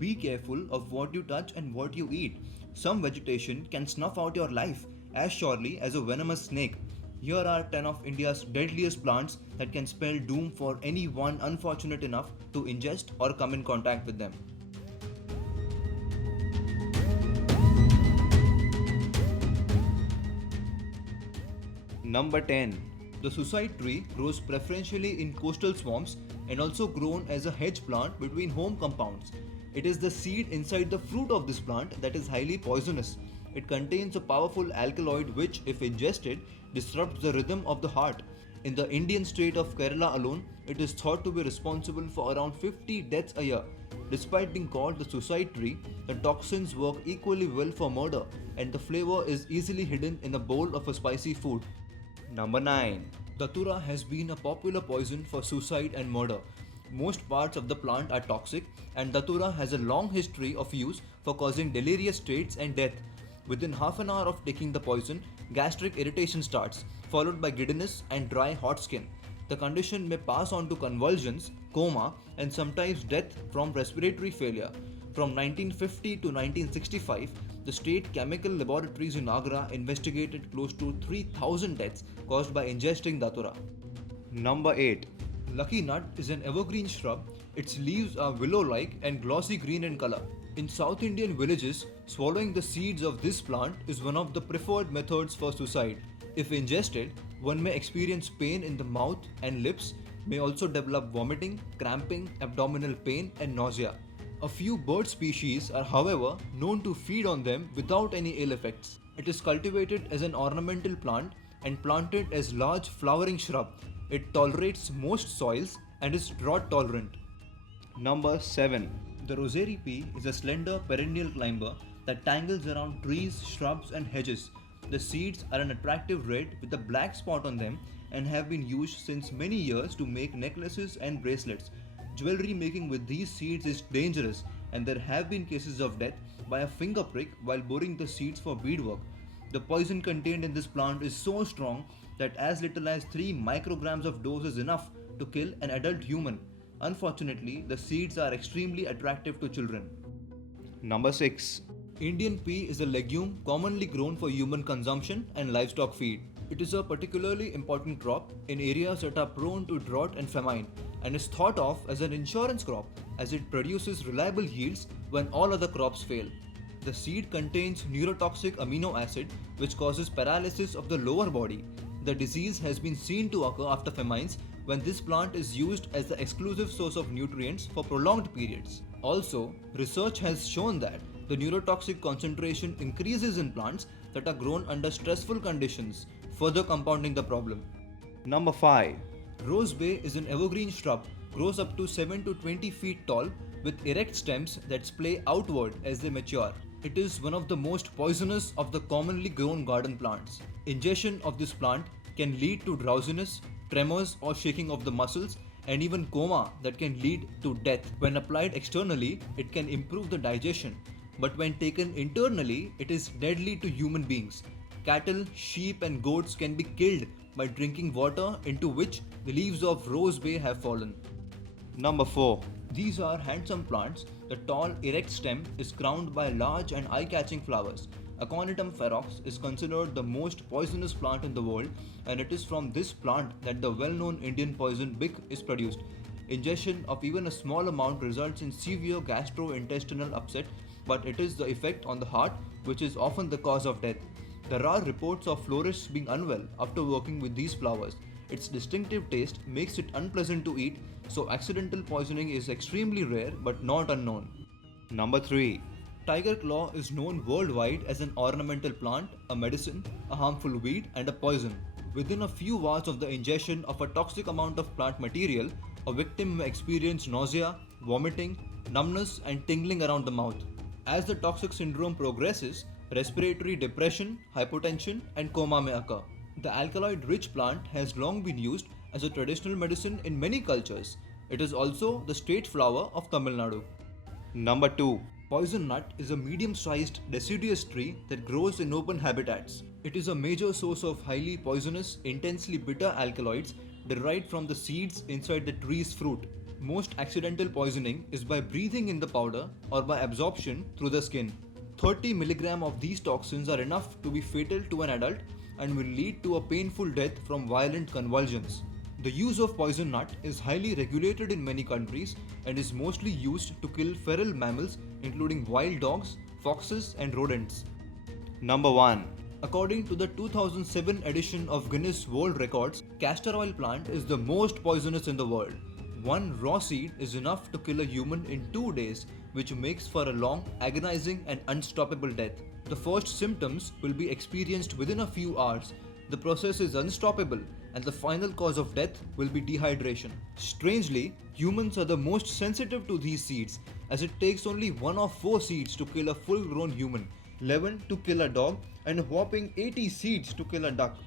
Be careful of what you touch and what you eat. Some vegetation can snuff out your life as surely as a venomous snake. Here are 10 of India's deadliest plants that can spell doom for anyone unfortunate enough to ingest or come in contact with them. Number 10. The suicide tree grows preferentially in coastal swamps and also grown as a hedge plant between home compounds. It is the seed inside the fruit of this plant that is highly poisonous. It contains a powerful alkaloid which, if ingested, disrupts the rhythm of the heart. In the Indian state of Kerala alone, it is thought to be responsible for around 50 deaths a year. Despite being called the suicide tree, the toxins work equally well for murder, and the flavor is easily hidden in a bowl of a spicy food. Number 9. Datura has been a popular poison for suicide and murder. Most parts of the plant are toxic, and Datura has a long history of use for causing delirious states and death. Within half an hour of taking the poison, gastric irritation starts, followed by giddiness and dry hot skin. The condition may pass on to convulsions, coma, and sometimes death from respiratory failure. From 1950 to 1965, the state chemical laboratories in Agra investigated close to 3,000 deaths caused by ingesting Datura. Number 8. Lucky nut is an evergreen shrub. Its leaves are willow-like and glossy green in color. In South Indian villages, swallowing the seeds of this plant is one of the preferred methods for suicide. If ingested, one may experience pain in the mouth and lips, may also develop vomiting, cramping, abdominal pain, and nausea. A few bird species are, however, known to feed on them without any ill effects. It is cultivated as an ornamental plant and planted as large flowering shrub. It tolerates most soils and is drought tolerant. Number 7. The rosary pea is a slender perennial climber that tangles around trees, shrubs, and hedges. The seeds are an attractive red with a black spot on them and have been used since many years to make necklaces and bracelets. Jewelry making with these seeds is dangerous, and there have been cases of death by a finger prick while boring the seeds for beadwork. The poison contained in this plant is so strong that as little as 3 micrograms of dose is enough to kill an adult human. Unfortunately, the seeds are extremely attractive to children. Number 6. Indian pea is a legume commonly grown for human consumption and livestock feed. It is a particularly important crop in areas that are prone to drought and famine, and is thought of as an insurance crop as it produces reliable yields when all other crops fail. The seed contains neurotoxic amino acid which causes paralysis of the lower body. The disease has been seen to occur after famines when this plant is used as the exclusive source of nutrients for prolonged periods. Also, research has shown that the neurotoxic concentration increases in plants that are grown under stressful conditions, further compounding the problem. Number 5. Rose bay is an evergreen shrub, grows up to 7 to 20 feet tall with erect stems that splay outward as they mature. It is one of the most poisonous of the commonly grown garden plants. Ingestion of this plant can lead to drowsiness, tremors or shaking of the muscles, and even coma that can lead to death. When applied externally, it can improve the digestion, but when taken internally, it is deadly to human beings. Cattle, sheep and goats can be killed by drinking water into which the leaves of rose bay have fallen. Number 4. These are handsome plants. The tall erect stem is crowned by large and eye-catching flowers. ACONITUM FEROX is considered the most poisonous plant in the world, and it is from this plant that the well-known Indian poison bic is produced. Ingestion of even a small amount results in severe gastrointestinal upset, but it is the effect on the heart which is often the cause of death. There are reports of florists being unwell after working with these flowers. Its distinctive taste makes it unpleasant to eat, so accidental poisoning is extremely rare but not unknown. Number 3. Tiger claw is known worldwide as an ornamental plant, a medicine, a harmful weed, and a poison. Within a few hours of the ingestion of a toxic amount of plant material, a victim may experience nausea, vomiting, numbness, and tingling around the mouth. As the toxic syndrome progresses, respiratory depression, hypotension, and coma may occur. The alkaloid-rich plant has long been used as a traditional medicine in many cultures. It is also the state flower of Tamil Nadu. Number 2. Poison nut is a medium-sized deciduous tree that grows in open habitats. It is a major source of highly poisonous, intensely bitter alkaloids derived from the seeds inside the tree's fruit. Most accidental poisoning is by breathing in the powder or by absorption through the skin. 30 mg of these toxins are enough to be fatal to an adult and will lead to a painful death from violent convulsions. The use of poison nut is highly regulated in many countries and is mostly used to kill feral mammals including wild dogs, foxes and rodents. Number 1. According to the 2007 edition of Guinness World Records, castor oil plant is the most poisonous in the world. One raw seed is enough to kill a human in 2 days, which makes for a long, agonizing and unstoppable death. The first symptoms will be experienced within a few hours. The process is unstoppable and the final cause of death will be dehydration. Strangely, humans are the most sensitive to these seeds, as it takes only 1 of 4 seeds to kill a full-grown human, 11 to kill a dog, and a whopping 80 seeds to kill a duck.